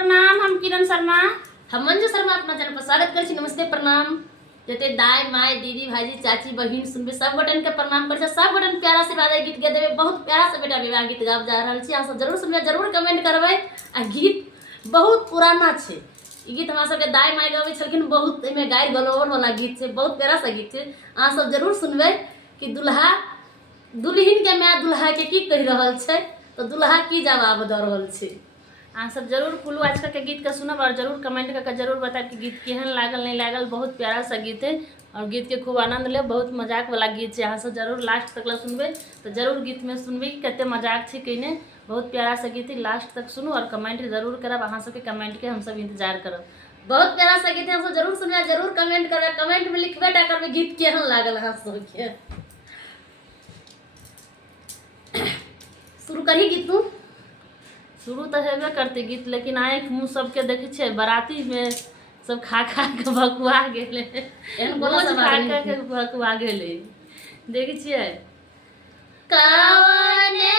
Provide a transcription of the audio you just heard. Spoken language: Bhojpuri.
प्रणाम। हम किरण शर्मा। हम मंजू शर्मा अपना चैनल पर स्वागत कर छी। नमस्ते प्रणाम। जते दाई माई दीदी भाईजी चाची बहिन सुनबे सब गोटन के प्रणाम कर सब गोटन प्यारा से राधा गीत गे देबे। बहुत प्यारा से बेटा विवाह गीत गाब जा रहल छी। अहाँ सब जरूर सुनबे, जरूर कमेंट करबे। आ गीत बहुत पुराना छे। ई गीत हमरा सबके दाई माई गावे छलखिन। बहुत एमे गाय गलोवन वाला गीत छे। बहुत प्यारा सा गीत छे। अहाँ सब जरूर सुनबे कि दुल्हा दुल्हिन के माय दुल्हा के की कहि रहल छे, तो दुल्हा की जवाब द रहल छे। अहाँ सब जरूर कुल्लू आजकल के गीत का सुनब और जरूर कमेंट करके जरूर बताएब कि गीत केहन लागल नहीं लागल। बहुत प्यारा सा गीत है और गीत के खूब आनंद ले। बहुत मजाक वाला गीत है। अहाँ सब जरूर लास्ट तक सुनबे तो जरूर गीत में सुनबे कि कते मजाक छे कने। बहुत प्यारा सा गीत है। लास्ट तक सुनू और कमेंट जरूर करब। अहाँ सबके कमेंट के हम सब इंतजार करब। बहुत प्यारा सा गीत है। हम सब जरूर सुनबे, जरूर कमेंट करबे। कमेंट में लिखबे टा करबे गीत केहन लागल अहाँ सबके। शुरू करी गीत तू। शुरू तो हेबे करते गीत, लेकिन आँख मुँह सबके देखे छे बाराती में सब खा खा के भकुआ गेले। बोला सब खा आदमी के भकुआ गेले। देखे छिए कवने